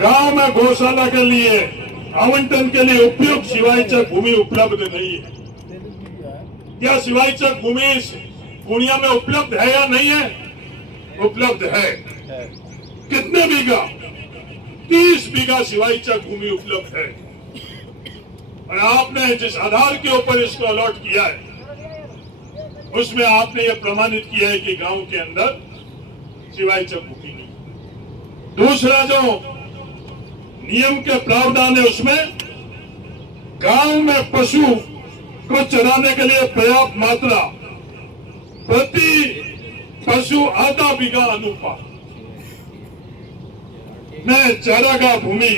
गांव में गौशाला के लिए आवंटन के लिए उपयुक्त शिवायचक भूमि उपलब्ध नहीं है। क्या शिवायचक भूमि पूर्णिया में उपलब्ध है या नहीं है? उपलब्ध है। कितने बीघा? 30 बीघा शिवायचक भूमि उपलब्ध है। और आपने जिस आधार के ऊपर इसको अलॉट किया है उसमें आपने ये प्रमाणित किया है कि गांव के अंदर शिवायचक भूमि नहीं। दूसरा जो नियम के प्रावधान है उसमें गांव में पशु को चराने के लिए पर्याप्त मात्रा प्रति पशु आधा बीघा अनुपात में चारागाह भूमि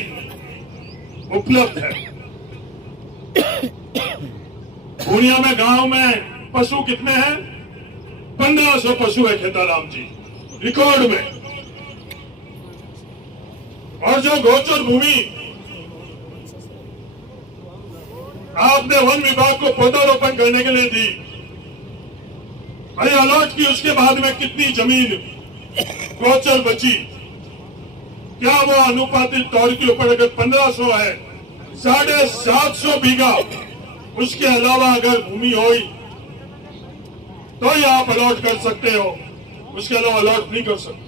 उपलब्ध है। पूर्णिया में गांव में पशु कितने हैं? 1500 पशु है खेताराम जी रिकॉर्ड में। और जो गोचर भूमि आपने वन विभाग को पौधारोपण करने के लिए दी, अरे अलॉट की, उसके बाद में कितनी जमीन गोचर बची? क्या वो अनुपातिक तौर के ऊपर अगर 1500 है, 750 बीघा उसके अलावा अगर भूमि हो तो ही आप अलॉट कर सकते हो, उसके अलावा अलॉट नहीं कर सकते।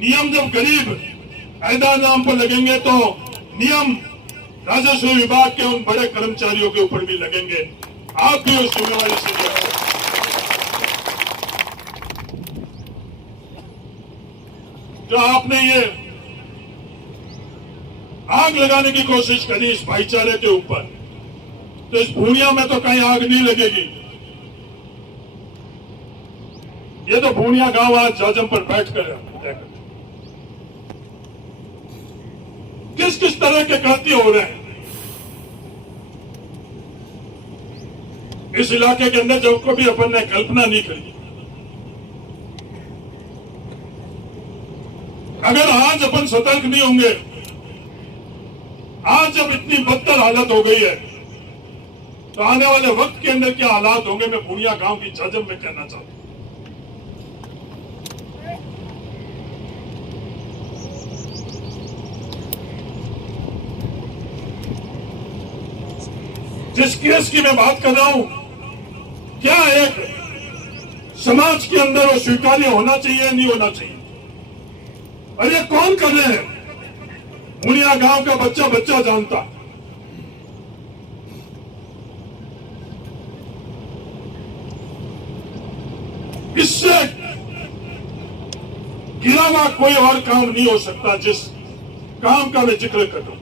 नियम जब गरीब ऐदा नाम पर लगेंगे तो नियम राजस्व विभाग के उन बड़े कर्मचारियों के ऊपर भी लगेंगे। आप भी उस जिम्मेवारी से देखो। जो आपने ये आग लगाने की कोशिश करी इस भाईचारे के ऊपर, तो इस पूर्णिया में तो कहीं आग नहीं लगेगी। ये तो पूर्णिया गांव आज जाजम पर बैठकर किस किस तरह के कृत्य हो रहे हैं इस इलाके के अंदर, जब कभी अपन ने कल्पना नहीं करी। अगर आज अपन सतर्क नहीं होंगे, आज जब इतनी बदतर हालत हो गई है, तो आने वाले वक्त के अंदर क्या हालात होंगे, मैं पूर्णिया गांव की जाजम में कहना चाहता हूं। जिस केस की मैं बात कर रहा हूं, क्या एक समाज के अंदर वो स्वीकार्य होना चाहिए, नहीं होना चाहिए? और ये कौन कर रहे हैं? पूर्णिया गांव का बच्चा बच्चा जानता। इससे गिरा हुआ कोई और काम नहीं हो सकता जिस काम का मैं जिक्र कर रहा हूं।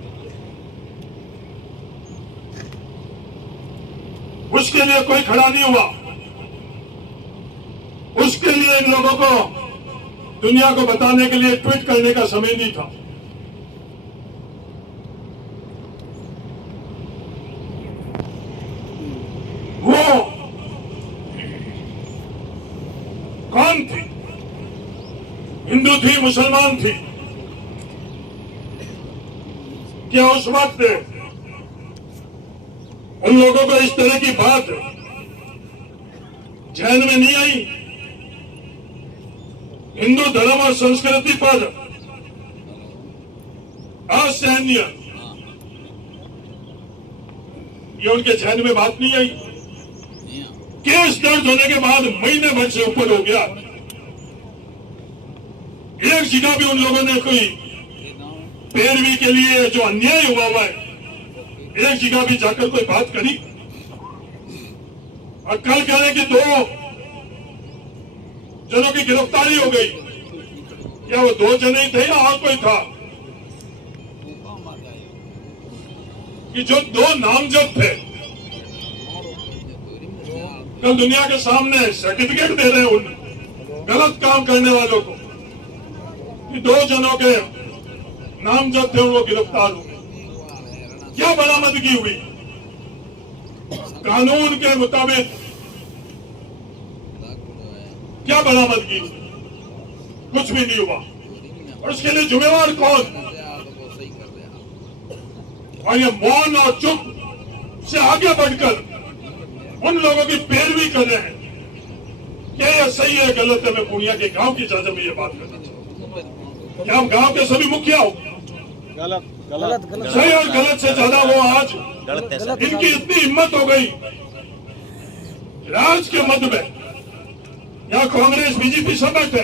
उसके लिए कोई खड़ा नहीं हुआ। उसके लिए इन लोगों को दुनिया को बताने के लिए ट्वीट करने का समय नहीं था। वो कौन थी? हिंदू थी, मुसलमान थी? क्या उस वक्त उन लोगों को इस तरह की बात ध्यान में नहीं आई? हिंदू धर्म और संस्कृति पर असहनीय, ये उनके ध्यान में बात नहीं आई? केस दर्ज होने के बाद महीने भर से ऊपर हो गया, एक जगह भी उन लोगों ने कोई पैरवी के लिए जो अन्याय हुआ है, एक जगह भी जाकर कोई बात करी? और कल कह रहे कि 2 जनों की गिरफ्तारी हो गई। क्या वो 2 जने ही थे या और कोई था? कि जो 2 नामजद थे, कल दुनिया के सामने सर्टिफिकेट दे रहे हैं उन गलत काम करने वालों को कि 2 जनों के नामजद थे, वो गिरफ्तार हुए। क्या बरामदगी हुई? कानून के मुताबिक क्या बरामदगी? कुछ भी नहीं हुआ। और उसके लिए जिम्मेवार कौन? और ये मौन और चुप से आगे बढ़कर उन लोगों की पैरवी कर रहे हैं। क्या यह सही है, गलत है? मैं पूर्णिया के गांव की इजाजत में ये बात करना चाहूँ। क्या हम गांव के सभी मुखिया हो, सही और गलत से ज्यादा वो आज इनकी इतनी हिम्मत हो गई राज के मध्य में, यहाँ कांग्रेस बीजेपी सब बैठे,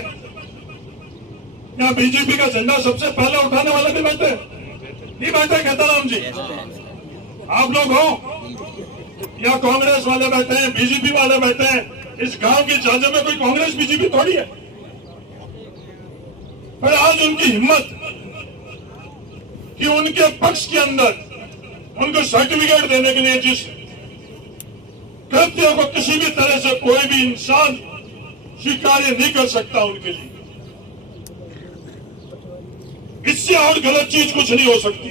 यहाँ बीजेपी का झंडा सबसे पहले उठाने वाले भी बैठे, नहीं बैठे कहताराम जी? आप लोग हो या कांग्रेस वाले बैठे हैं, बीजेपी वाले बैठे हैं, इस गांव की झांझे में कोई कांग्रेस बीजेपी थोड़ी है। पर आज उनकी हिम्मत कि उनके पक्ष के अंदर उनको सर्टिफिकेट देने के लिए जिस कृत्यों को किसी भी तरह से कोई भी इंसान स्वीकार्य नहीं कर सकता, उनके लिए इससे और गलत चीज कुछ नहीं हो सकती।